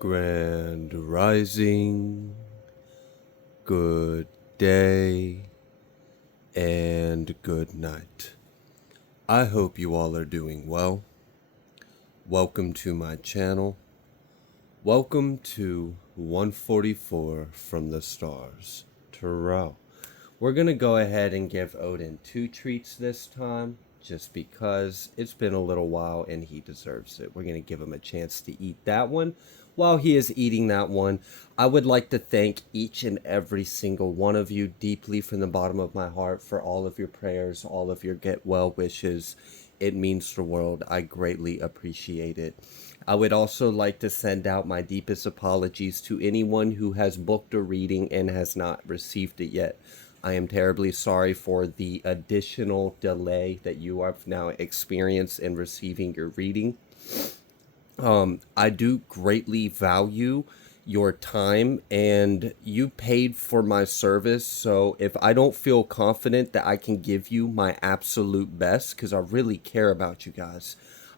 Grand Rising, good day, and good night. I hope you all are doing well. Welcome to my channel. Welcome to 144 from the stars. Tarot. We're going to go ahead and give Odin 2 treats this time, just because it's been a little while and he deserves it. We're going to give him a chance to eat that one. While he is eating that one, I would like to thank each and every single one of you deeply from the bottom of my heart for all of your prayers, all of your get well wishes. It means the world. I greatly appreciate it. I would also like to send out my deepest apologies to anyone who has booked a reading and has not received it yet. I am terribly sorry for the additional delay that you have now experienced in receiving your reading. I do greatly value your time, and you paid for my service. So if I don't feel confident that I can give you my absolute best, because I really care about you guys,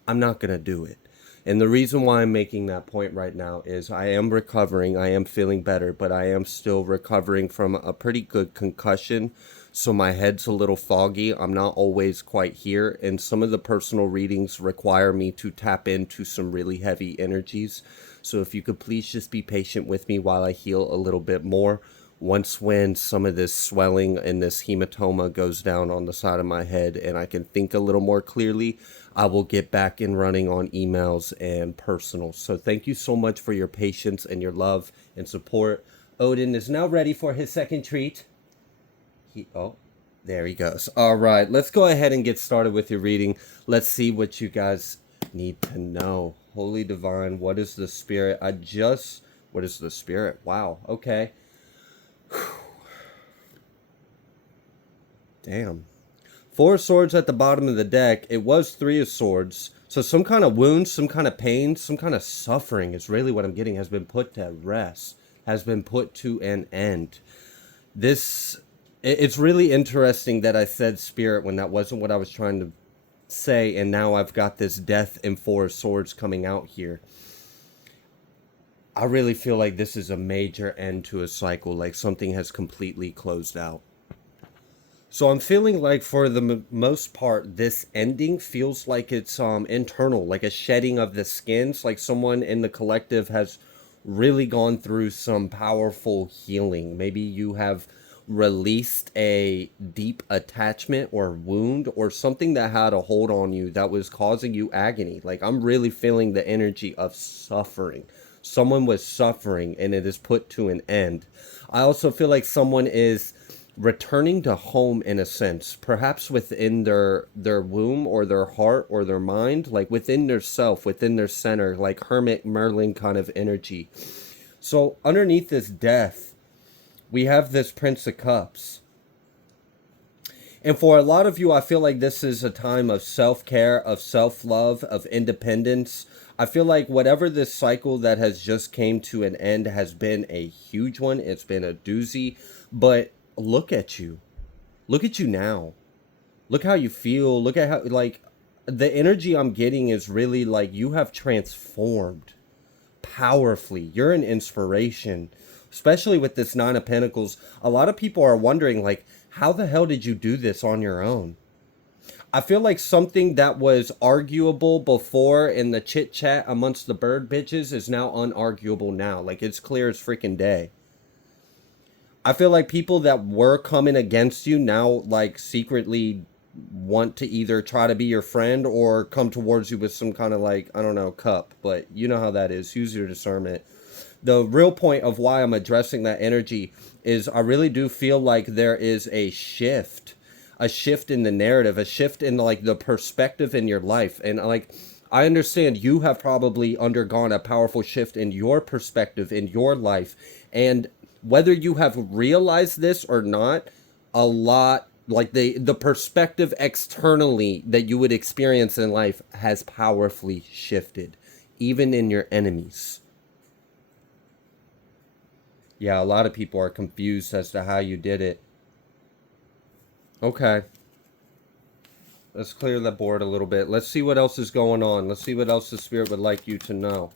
I'm not going to do it. And the reason why I'm making that point right now is I am recovering. I am feeling better, but I am still recovering from a pretty good concussion. So my head's a little foggy. I'm not always quite here. And some of the personal readings require me to tap into some really heavy energies. So if you could please just be patient with me while I heal a little bit more. Once when some of this swelling and this hematoma goes down on the side of my head and I can think a little more clearly, I will get back in running on emails and personal. So thank you so much for your patience and your love and support. Odin is now ready for his second treat. Oh, there he goes. All right, let's go ahead and get started with your reading. Let's see what you guys need to know. Holy Divine, what is the Spirit? What is the Spirit? Wow, okay. Damn. 4 swords at the bottom of the deck. It was 3 of swords. So some kind of wound, some kind of pain, some kind of suffering is really what I'm getting, has been put to rest, has been put to an end. It's really interesting that I said spirit when that wasn't what I was trying to say, and now I've got this death and 4 of swords coming out here. I really feel like this is a major end to a cycle, like something has completely closed out. So I'm feeling like for the most part, this ending feels like it's internal, like a shedding of the skins, like someone in the collective has really gone through some powerful healing. Maybe you have released a deep attachment or wound or something that had a hold on you that was causing you agony. Like I'm really feeling the energy of suffering. Someone was suffering and it is put to an end. I also feel like someone is returning to home in a sense, perhaps within their womb or their heart or their mind, like within their self, within their center, like Hermit Merlin kind of energy. So underneath this death, we have this Prince of Cups. And for a lot of you, I feel like this is a time of self-care, of self-love, of independence. I feel like whatever this cycle that has just came to an end has been a huge one. It's been a doozy. But look at you. Look at you now. Look how you feel. Look at how, like, the energy I'm getting is really like you have transformed powerfully. You're an inspiration, especially with this 9 of Pentacles. A lot of people are wondering, like, how the hell did you do this on your own? I feel like something that was arguable before in the chit chat amongst the bird bitches is now unarguable now. Like, it's clear as freaking day. I feel like people that were coming against you now, like, secretly want to either try to be your friend or come towards you with some kind of, like, I don't know, cup. But you know how that is. Use your discernment. The real point of why I'm addressing that energy is I really do feel like there is a shift in the narrative, a shift in like the perspective in your life. And like, I understand you have probably undergone a powerful shift in your perspective in your life. And whether you have realized this or not, a lot, like the perspective externally that you would experience in life has powerfully shifted, even in your enemies. Yeah, a lot of people are confused as to how you did it. Okay. Let's clear the board a little bit. Let's see what else is going on. Let's see what else the Spirit would like you to know.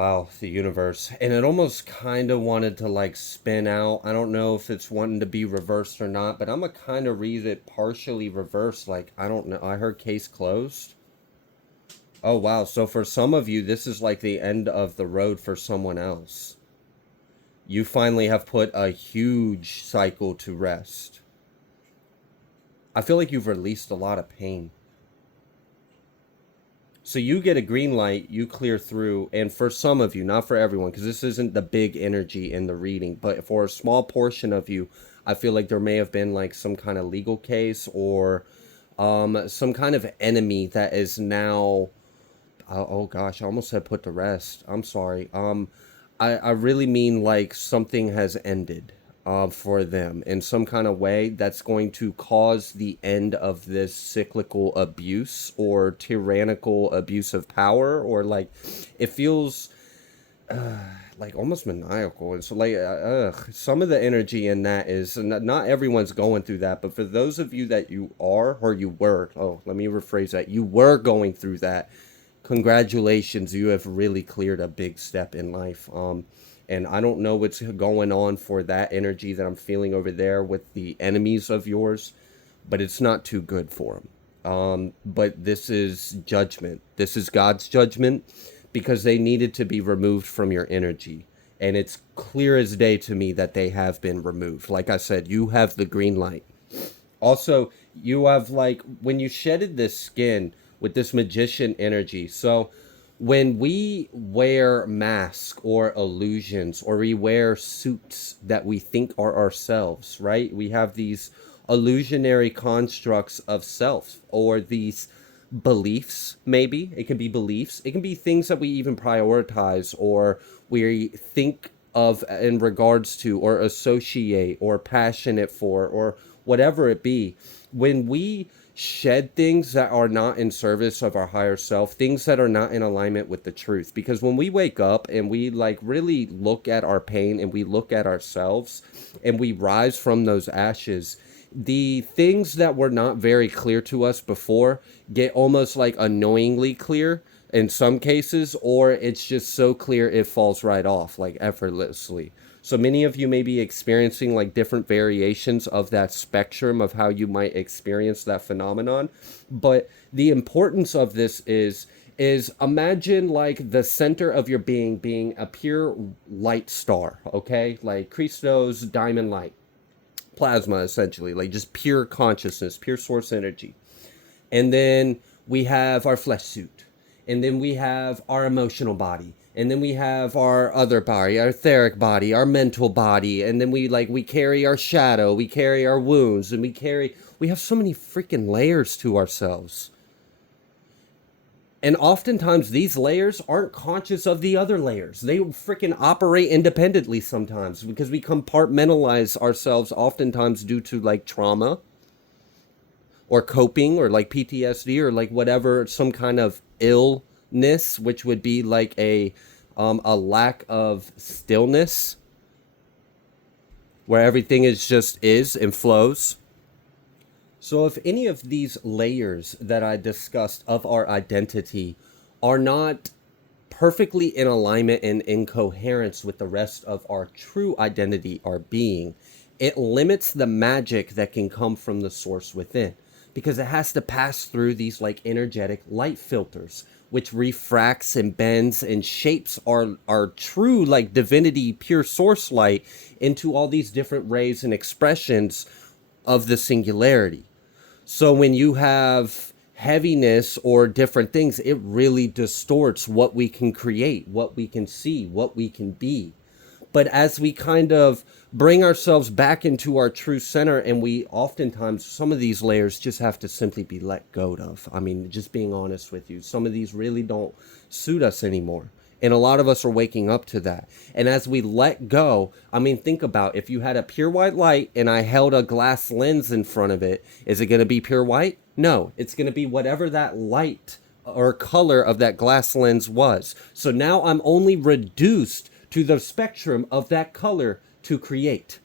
Wow, the universe. And it almost kind of wanted to like spin out. I don't know if it's wanting to be reversed or not, but I'm gonna kind of read it partially reversed. Like, I don't know. I heard case closed. Oh, wow. So for some of you, this is like the end of the road for someone else. You finally have put a huge cycle to rest. I feel like you've released a lot of pain. So you get a green light, you clear through, and for some of you, not for everyone, because this isn't the big energy in the reading, but for a small portion of you, I feel like there may have been like some kind of legal case or some kind of enemy that is now, oh gosh, I almost said put to rest. I'm sorry. I really mean like something has ended for them in some kind of way that's going to cause the end of this cyclical abuse or tyrannical abuse of power, or like it feels like almost maniacal. And so like some of the energy in that is not everyone's going through that, but for those of you that you are, or you were, oh, let me rephrase that, you were going through that, congratulations, you have really cleared a big step in life. And I don't know what's going on for that energy that I'm feeling over there with the enemies of yours, but it's not too good for them. But this is judgment. This is God's judgment, because they needed to be removed from your energy. And it's clear as day to me that they have been removed. Like I said, you have the green light. Also, you have like when you shedded this skin with this magician energy. So when we wear masks or illusions, or we wear suits that we think are ourselves, right? We have these illusionary constructs of self, or these beliefs. Maybe it can be beliefs, it can be things that we even prioritize, or we think of in regards to, or associate, or passionate for, or whatever it be. When we shed things that are not in service of our higher self, things that are not in alignment with the truth, because when we wake up and we like really look at our pain and we look at ourselves and we rise from those ashes, the things that were not very clear to us before get almost like annoyingly clear in some cases, or it's just so clear it falls right off like effortlessly. So many of you may be experiencing like different variations of that spectrum of how you might experience that phenomenon. But the importance of this is imagine like the center of your being a pure light star, okay? Like Christo's diamond light, plasma, essentially, like just pure consciousness, pure source energy. And then we have our flesh suit, and then we have our emotional body, and then we have our other body, our etheric body, our mental body, and then we carry our shadow, we carry our wounds, and we have so many freaking layers to ourselves. And oftentimes these layers aren't conscious of the other layers. They freaking operate independently sometimes, because we compartmentalize ourselves oftentimes due to like trauma or coping, or like PTSD, or like whatever, some kind of illness, which would be like a lack of stillness, where everything is and flows. So if any of these layers that I discussed of our identity are not perfectly in alignment and in coherence with the rest of our true identity, our being, it limits the magic that can come from the source within, because it has to pass through these like energetic light filters, which refracts and bends and shapes our true like divinity, pure source light into all these different rays and expressions of the singularity. So when you have heaviness or different things, it really distorts what we can create, what we can see, what we can be. But as we kind of bring ourselves back into our true center, and we oftentimes, some of these layers just have to simply be let go of. I mean, just being honest with you, some of these really don't suit us anymore. And a lot of us are waking up to that. And as we let go, I mean, think about if you had a pure white light and I held a glass lens in front of it, is it going to be pure white? No, it's going to be whatever that light or color of that glass lens was. So now I'm only reduced to the spectrum of that color to create.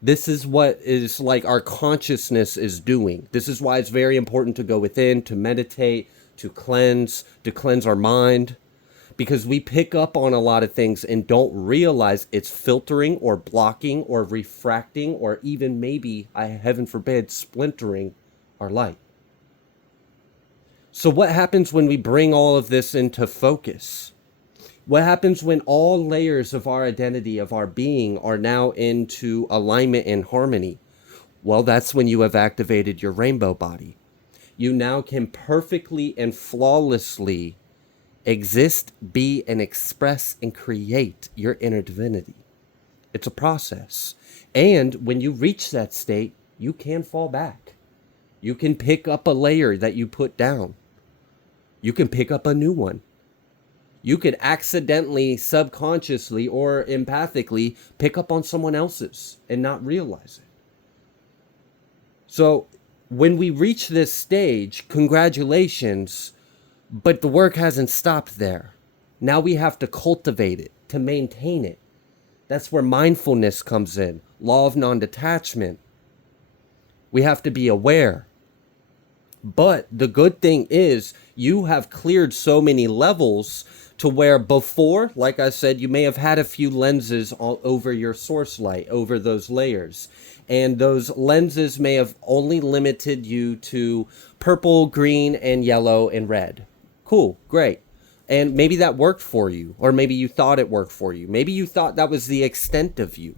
This is what is like our consciousness is doing. This is why it's very important to go within, to meditate, to cleanse our mind, because we pick up on a lot of things and don't realize it's filtering or blocking or refracting or even maybe, heaven forbid, splintering our light. So what happens when we bring all of this into focus? What happens when all layers of our identity, of our being, are now into alignment and harmony? Well, that's when you have activated your rainbow body. You now can perfectly and flawlessly exist, be, and express and create your inner divinity. It's a process. And when you reach that state, you can fall back. You can pick up a layer that you put down. You can pick up a new one. You could accidentally, subconsciously, or empathically pick up on someone else's and not realize it. So when we reach this stage, congratulations, but the work hasn't stopped there. Now we have to cultivate it, to maintain it. That's where mindfulness comes in, law of non-detachment. We have to be aware. But the good thing is you have cleared so many levels to where before, like I said, you may have had a few lenses all over your source light, over those layers. And those lenses may have only limited you to purple, green, and yellow, and red. Cool, great. And maybe that worked for you, or maybe you thought it worked for you. Maybe you thought that was the extent of you.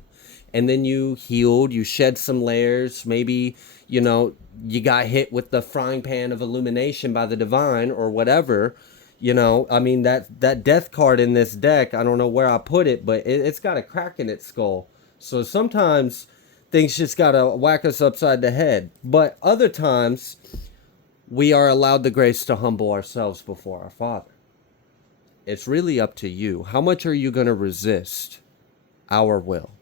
And then you healed, you shed some layers. Maybe, you got hit with the frying pan of illumination by the divine or whatever. That death card in this deck, I don't know where I put it, but it's got a crack in its skull. So sometimes things just got to whack us upside the head. But other times, we are allowed the grace to humble ourselves before our Father. It's really up to you. How much are you going to resist our will?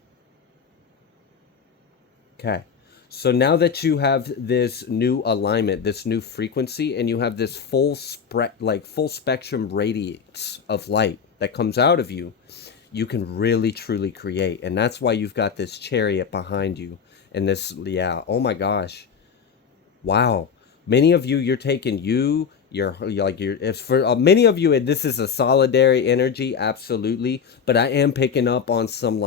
Okay. So now that you have this new alignment, this new frequency, and you have this full spectrum radiance of light that comes out of you, you can really truly create. And that's why you've got this chariot behind you. And this, oh my gosh. Wow. Many of you, you're taking if for many of you, this is a solidary energy, absolutely. But I am picking up on some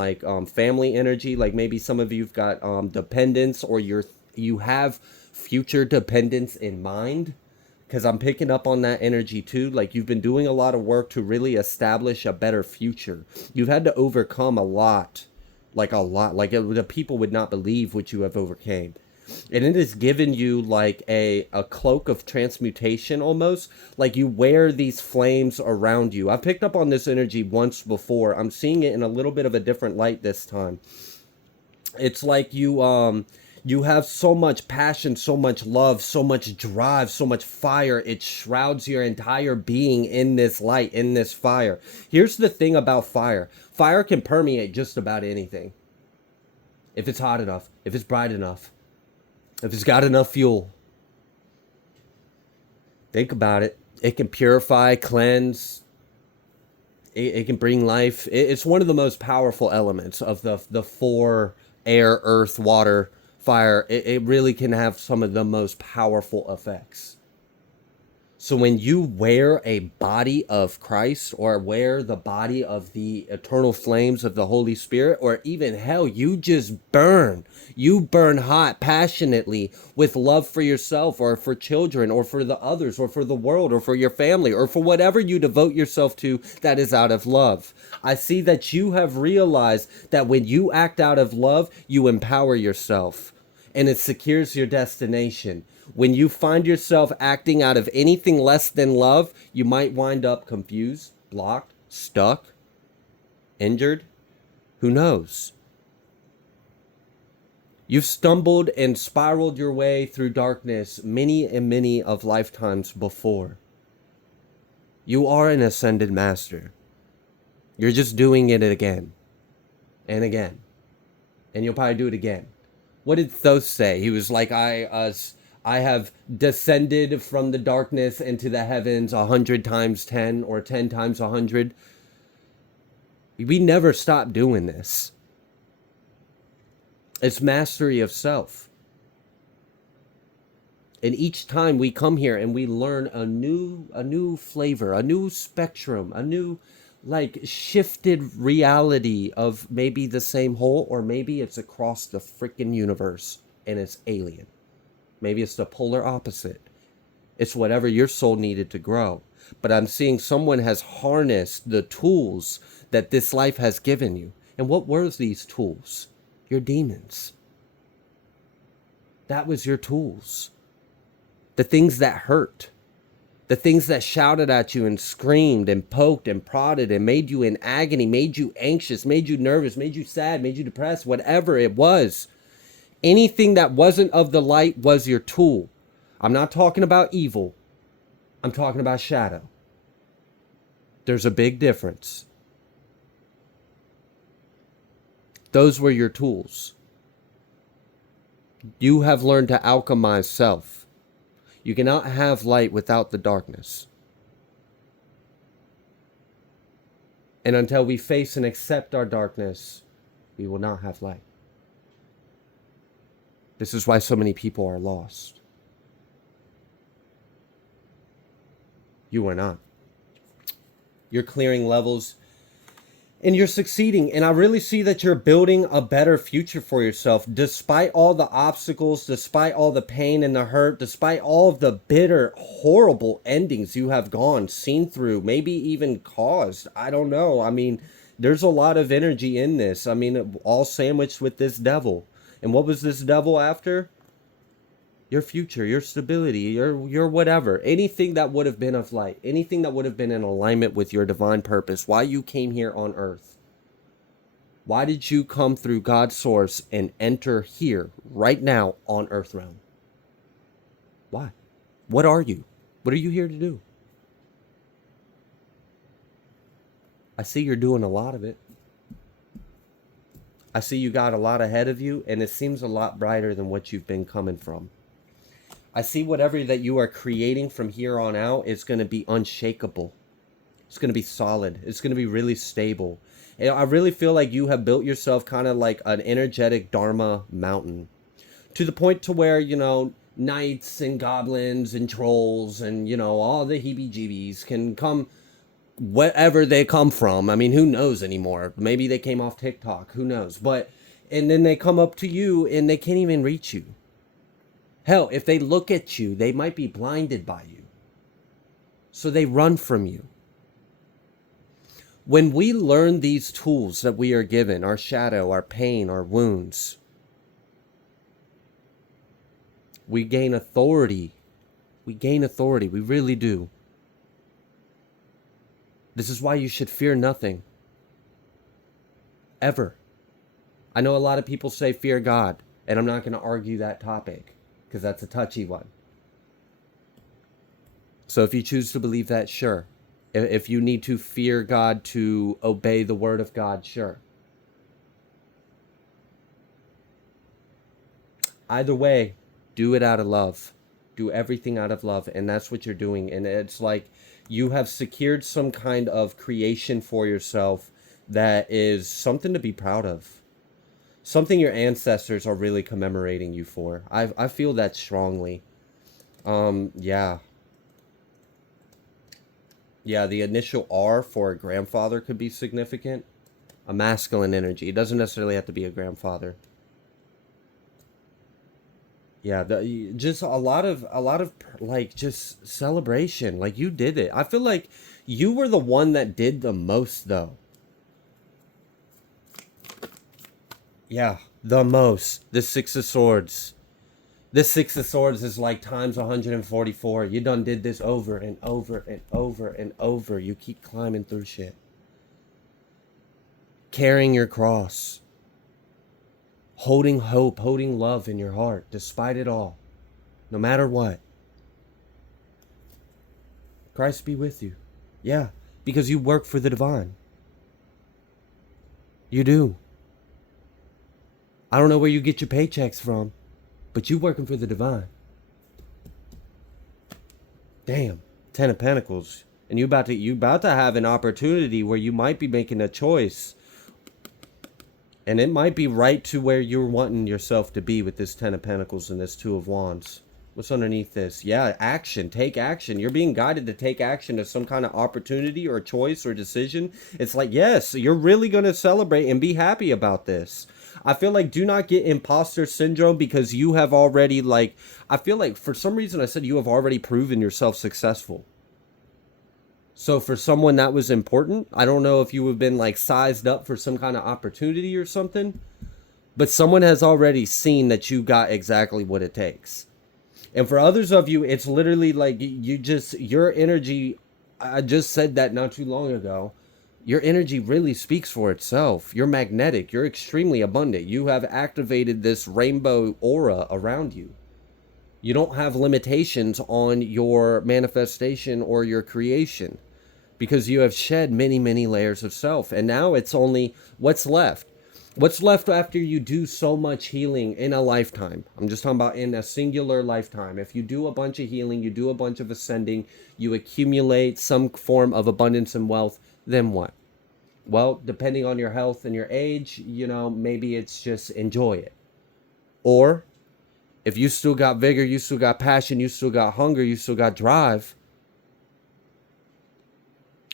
family energy. Like maybe some of you've got dependence, or you have future dependence in mind. Because I'm picking up on that energy too. Like you've been doing a lot of work to really establish a better future. You've had to overcome a lot. Like the people would not believe what you have overcame. And it has given you like a cloak of transmutation almost. Like you wear these flames around you. I've picked up on this energy once before. I'm seeing it in a little bit of a different light this time. It's like you have so much passion, so much love, so much drive, so much fire. It shrouds your entire being in this light, in this fire. Here's the thing about fire. Fire can permeate just about anything. If it's hot enough, if it's bright enough, if it's got enough fuel. Think about it. It can purify, cleanse. It can bring life. It's one of the most powerful elements of the four: air, earth, water, fire. It really can have some of the most powerful effects. So when you wear a body of Christ, or wear the body of the eternal flames of the Holy Spirit, or even hell, you just burn. You burn hot, passionately, with love for yourself, or for children, or for the others, or for the world, or for your family, or for whatever you devote yourself to that is out of love. I see that you have realized that when you act out of love, you empower yourself, and it secures your destination. When you find yourself acting out of anything less than love, you might wind up confused, blocked, stuck, injured. Who knows? You've stumbled and spiraled your way through darkness many and many of lifetimes before. You are an ascended master. You're just doing it again and again. And you'll probably do it again. What did Thoth say? He was like, I have descended from the darkness into the heavens 100 times 10, or 10 times 100. We never stop doing this. It's mastery of self. And each time we come here and we learn a new flavor, a new spectrum, a new like shifted reality of maybe the same whole, or maybe it's across the freaking universe and it's alien. Maybe it's the polar opposite. It's whatever your soul needed to grow. But I'm seeing someone has harnessed the tools that this life has given you. And what were these tools? Your demons. That was your tools. The things that hurt. The things that shouted at you and screamed and poked and prodded and made you in agony, made you anxious, made you nervous, made you sad, made you depressed, whatever it was. Anything that wasn't of the light was your tool. I'm not talking about evil. I'm talking about shadow. There's a big difference. Those were your tools. You have learned to alchemize self. You cannot have light without the darkness. And until we face and accept our darkness, we will not have light. This is why so many people are lost. You are not. You're clearing levels and you're succeeding. And I really see that you're building a better future for yourself, despite all the obstacles, despite all the pain and the hurt, despite all of the bitter, horrible endings you have seen through, maybe even caused. I don't know. I mean, there's a lot of energy in this. I mean, all sandwiched with this devil. And what was this devil after? Your future, your stability, your whatever. Anything that would have been of light. Anything that would have been in alignment with your divine purpose. Why you came here on earth. Why did you come through God's source and enter here, right now, on earth realm? Why? What are you? What are you here to do? I see you're doing a lot of it. I see you got a lot ahead of you, and it seems a lot brighter than what you've been coming from. I see whatever that you are creating from here on out is going to be unshakable. It's going to be solid. It's going to be really stable. And I really feel like you have built yourself kind of like an energetic Dharma mountain. To the point to where, knights and goblins and trolls and, all the heebie-jeebies can come wherever they come from. I mean, who knows anymore? Maybe they came off TikTok. Who knows? And then they come up to you and they can't even reach you. Hell, if they look at you, they might be blinded by you. So they run from you. When we learn these tools that we are given, our shadow, our pain, our wounds, we gain authority. We gain authority. We really do. This is why you should fear nothing. Ever. I know a lot of people say fear God, and I'm not going to argue that topic, because that's a touchy one. So if you choose to believe that, sure. If you need to fear God to obey the word of God, sure. Either way, do it out of love. Do everything out of love, and that's what you're doing. And it's like you have secured some kind of creation for yourself that is something to be proud of. Something your ancestors are really commemorating you for. I feel that strongly. Yeah. Yeah, the initial R for a grandfather could be significant. A masculine energy. It doesn't necessarily have to be a grandfather. Yeah, just a lot of like just celebration. Like you did it. I feel like you were the one that did the most though. Yeah, the most. The Six of Swords. The Six of Swords is like times 144. You done did this over and over and over and over. You keep climbing through shit. Carrying your cross. Holding hope, holding love in your heart, despite it all. No matter what. Christ be with you. Yeah, because you work for the divine. You do. I don't know where you get your paychecks from, but you working for the divine. Damn, 10 of Pentacles. And you about to have an opportunity where you might be making a choice. And it might be right to where you're wanting yourself to be with this 10 of Pentacles and this 2 of Wands. What's underneath this? Yeah, action. Take action. You're being guided to take action to some kind of opportunity or choice or decision. It's like, yes, you're really going to celebrate and be happy about this. I feel like do not get imposter syndrome because you have already, like, I feel like for some reason I said you have already proven yourself successful. So for someone that was important, I don't know if you have been like sized up for some kind of opportunity or something, but someone has already seen that you got exactly what it takes. And for others of you, it's literally like you just, your energy, I just said that not too long ago. Your energy really speaks for itself. You're magnetic. You're extremely abundant. You have activated this rainbow aura around you. You don't have limitations on your manifestation or your creation because you have shed many, many layers of self. And now it's only what's left. What's left after you do so much healing in a lifetime? I'm just talking about in a singular lifetime. If you do a bunch of healing, you do a bunch of ascending, you accumulate some form of abundance and wealth, then what? Well, depending on your health and your age, maybe it's just enjoy it. Or if you still got vigor, you still got passion, you still got hunger, you still got drive,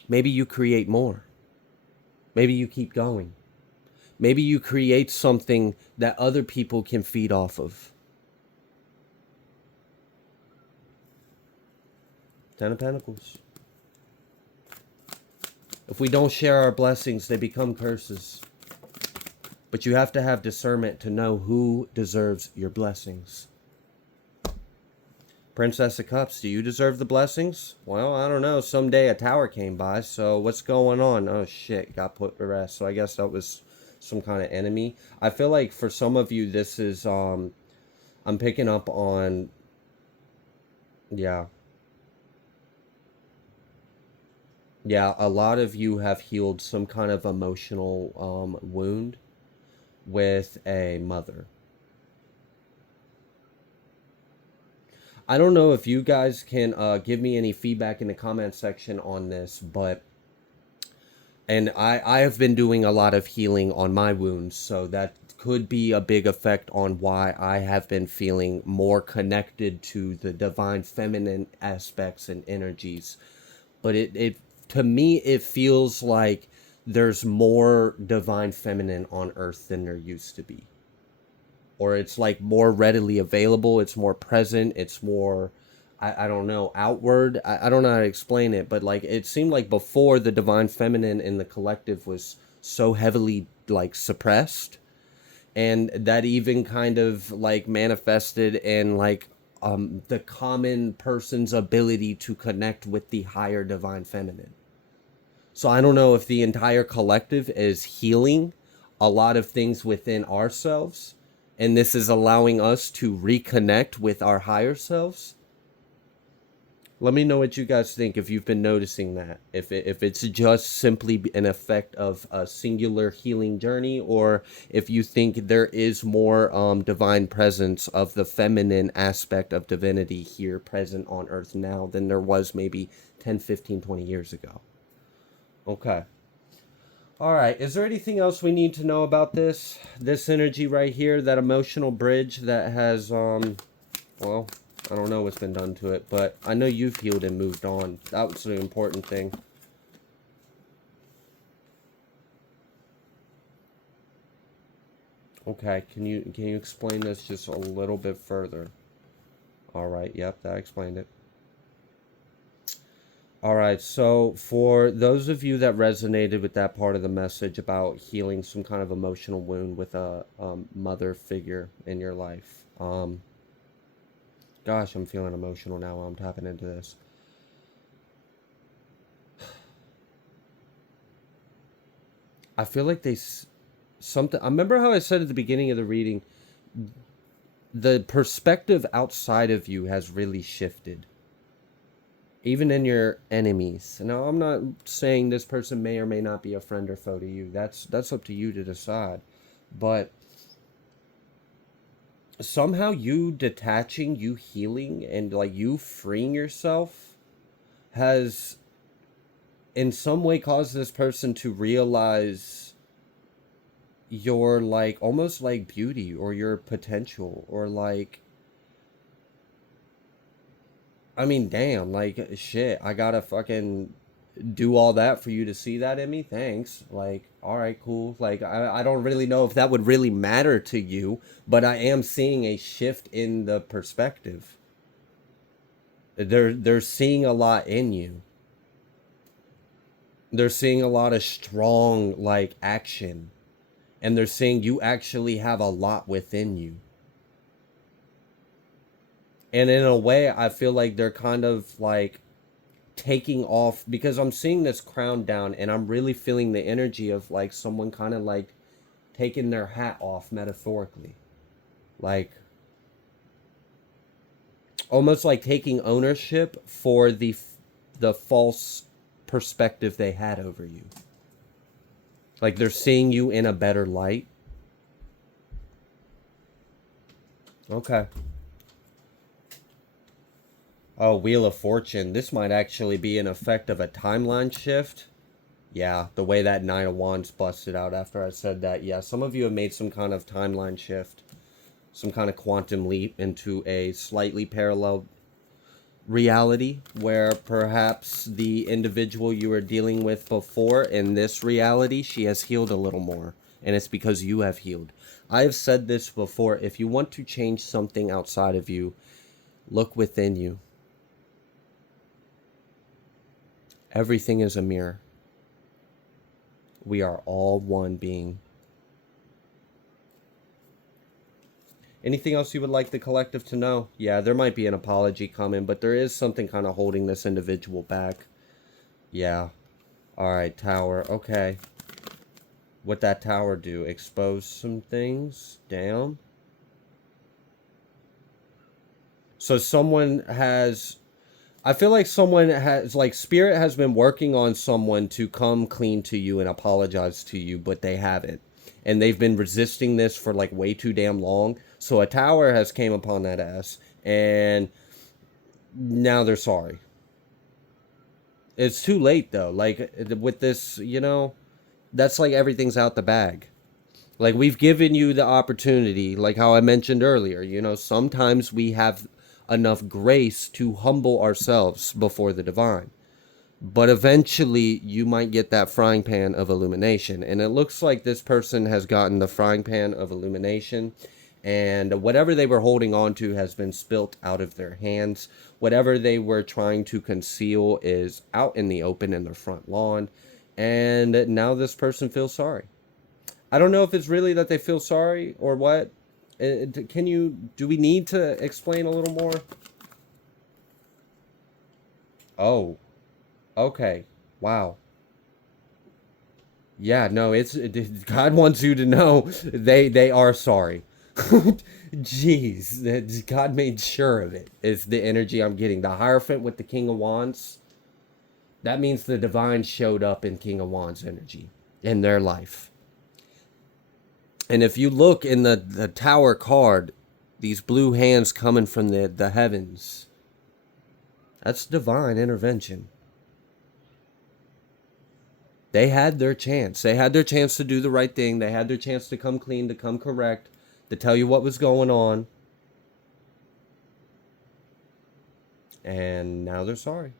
maybe you create more. Maybe you keep going. Maybe you create something that other people can feed off of. Ten of Pentacles. If we don't share our blessings, they become curses. But you have to have discernment to know who deserves your blessings. Princess of Cups, do you deserve the blessings? Well, I don't know. Someday a tower came by, so what's going on? Oh shit, got put to rest. So I guess that was some kind of enemy. I feel like for some of you, this is, I'm picking up on, yeah. Yeah, a lot of you have healed some kind of emotional wound with a mother. I don't know if you guys can give me any feedback in the comment section on this, but and I have been doing a lot of healing on my wounds, so that could be a big effect on why I have been feeling more connected to the divine feminine aspects and energies. But it to me it feels like there's more divine feminine on earth than there used to be, or it's like more readily available, it's more present, it's more, I don't know, outward. I don't know how to explain it, but like it seemed like before the divine feminine in the collective was so heavily like suppressed, and that even kind of like manifested in like the common person's ability to connect with the higher divine feminine. So I don't know if the entire collective is healing a lot of things within ourselves, and this is allowing us to reconnect with our higher selves. Let me know what you guys think, if you've been noticing that. If it's just simply an effect of a singular healing journey, or if you think there is more divine presence of the feminine aspect of divinity here present on Earth now than there was maybe 10, 15, 20 years ago. Okay. All right. Is there anything else we need to know about this? This energy right here, that emotional bridge that has, well, I don't know what's been done to it, but I know you've healed and moved on. That was the important thing. Okay. Can you explain this just a little bit further? All right. Yep. That explained it. All right, so for those of you that resonated with that part of the message about healing some kind of emotional wound with a mother figure in your life, gosh, I'm feeling emotional now while I'm tapping into this. I feel like something. I remember how I said at the beginning of the reading, the perspective outside of you has really shifted. Even in your enemies. Now, I'm not saying this person may or may not be a friend or foe to you. That's up to you to decide. But somehow you detaching, you healing, and like you freeing yourself has in some way caused this person to realize your like almost like beauty or your potential, or like I mean, damn, like, shit, I gotta fucking do all that for you to see that in me? Thanks. Like, all right, cool. Like, I don't really know if that would really matter to you, but I am seeing a shift in the perspective. They're seeing a lot in you. They're seeing a lot of strong, like, action. And they're seeing you actually have a lot within you. And in a way, I feel like they're kind of like taking off because I'm seeing this crown down and I'm really feeling the energy of like someone kind of like taking their hat off metaphorically. Like almost like taking ownership for the false perspective they had over you. Like they're seeing you in a better light. Okay. Oh, Wheel of Fortune. This might actually be an effect of a timeline shift. Yeah, the way that Nine of Wands busted out after I said that. Yeah, some of you have made some kind of timeline shift, some kind of quantum leap into a slightly parallel reality where perhaps the individual you were dealing with before in this reality, she has healed a little more. And it's because you have healed. I have said this before. If you want to change something outside of you, look within you. Everything is a mirror. We are all one being. Anything else you would like the collective to know? Yeah, there might be an apology coming, but there is something kind of holding this individual back. Yeah. All right, tower. Okay. What that tower do? Expose some things? Damn. So someone has... I feel like someone has... Like, Spirit has been working on someone to come clean to you and apologize to you, but they haven't. And they've been resisting this for, like, way too damn long. So a tower has came upon that ass. And now they're sorry. It's too late, though. Like, with this, you know... That's like everything's out the bag. Like we've given you the opportunity, like how I mentioned earlier, you know, sometimes we have enough grace to humble ourselves before the divine. But eventually you might get that frying pan of illumination. And it looks like this person has gotten the frying pan of illumination. And whatever they were holding on to has been spilt out of their hands. Whatever they were trying to conceal is out in the open in their front lawn. And now this person feels sorry. I don't know if it's really that they feel sorry or what. Do we need to explain a little more? Oh, okay. Wow. Yeah, no, God wants you to know they are sorry. Jeez, God made sure of it. Is the energy I'm getting. The Hierophant with the King of Wands. That means the divine showed up in King of Wands energy in their life. And if you look in the tower card, these blue hands coming from the heavens, that's divine intervention. They had their chance. They had their chance to do the right thing. They had their chance to come clean, to come correct, to tell you what was going on. And now they're sorry.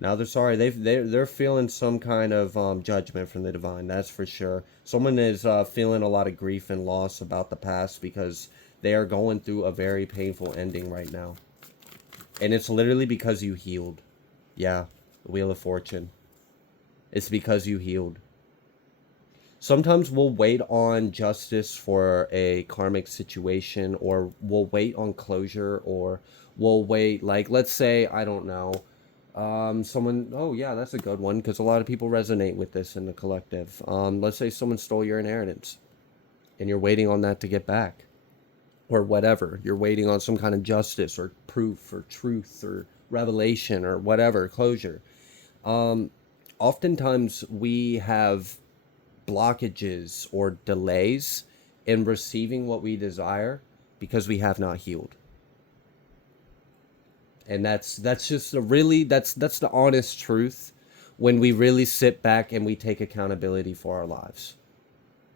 Now they're sorry. They're feeling some kind of judgment from the divine. That's for sure. Someone is feeling a lot of grief and loss about the past because they are going through a very painful ending right now. And it's literally because you healed. Yeah, the Wheel of Fortune. It's because you healed. Sometimes we'll wait on justice for a karmic situation, or we'll wait on closure, or we'll wait, like, let's say, I don't know, someone, oh yeah, that's a good one, because a lot of people resonate with this in the collective. Let's say someone stole your inheritance, and you're waiting on that to get back, or whatever. You're waiting on some kind of justice, or proof, or truth, or revelation, or whatever, closure. Oftentimes we have blockages or delays in receiving what we desire because we have not healed. And that's just a really that's the honest truth when we really sit back and we take accountability for our lives.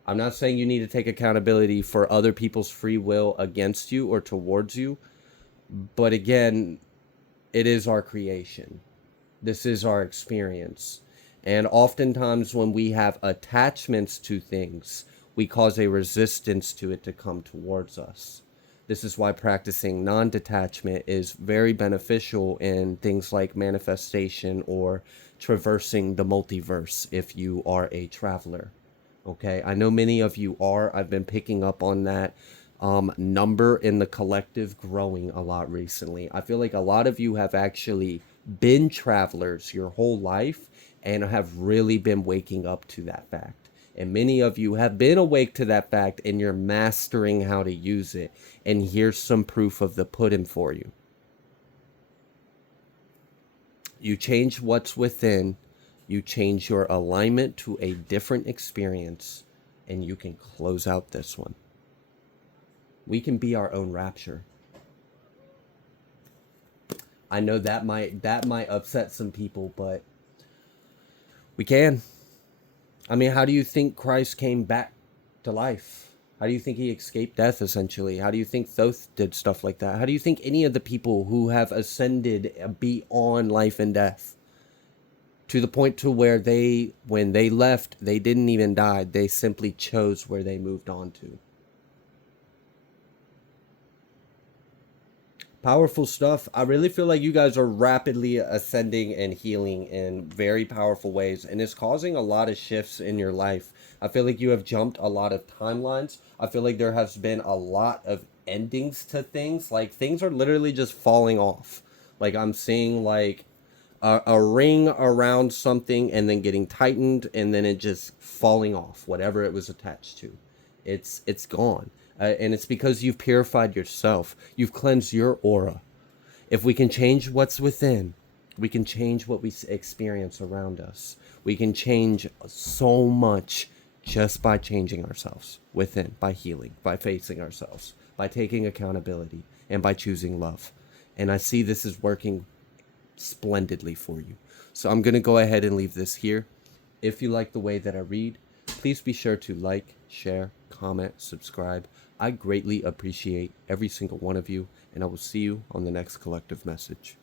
I'm not saying you need to take accountability for other people's free will against you or towards you, but again, It is our creation. This is our experience. And oftentimes, when we have attachments to things, we cause a resistance to it to come towards us. This is why practicing non detachment is very beneficial in things like manifestation or traversing the multiverse if you are a traveler. Okay, I know many of you are. I've been picking up on that number in the collective growing a lot recently. I feel like a lot of you have actually been travelers your whole life and have really been waking up to that fact. And many of you have been awake to that fact and you're mastering how to use it. And here's some proof of the pudding for you. You change what's within, you change your alignment to a different experience, and you can close out this one. We can be our own rapture. I know that might upset some people, but we can. I mean, how do you think Christ came back to life? How do you think he escaped death, essentially? How do you think Thoth did stuff like that? How do you think any of the people who have ascended beyond life and death, to the point to where when they left, they didn't even die. They simply chose where they moved on to. Powerful stuff. I really feel like you guys are rapidly ascending and healing in very powerful ways, and it's causing a lot of shifts in your life. I feel like you have jumped a lot of timelines. I feel like there has been a lot of endings to things. Like, things are literally just falling off. Like, I'm seeing like a ring around something and then getting tightened and then it just falling off, whatever it was attached to. It's gone. And it's because you've purified yourself. You've cleansed your aura. If we can change what's within, we can change what we experience around us. We can change so much just by changing ourselves within, by healing, by facing ourselves, by taking accountability, and by choosing love. And I see this is working splendidly for you. So I'm going to go ahead and leave this here. If you like the way that I read, please be sure to like, share, comment, subscribe. I greatly appreciate every single one of you, and I will see you on the next collective message.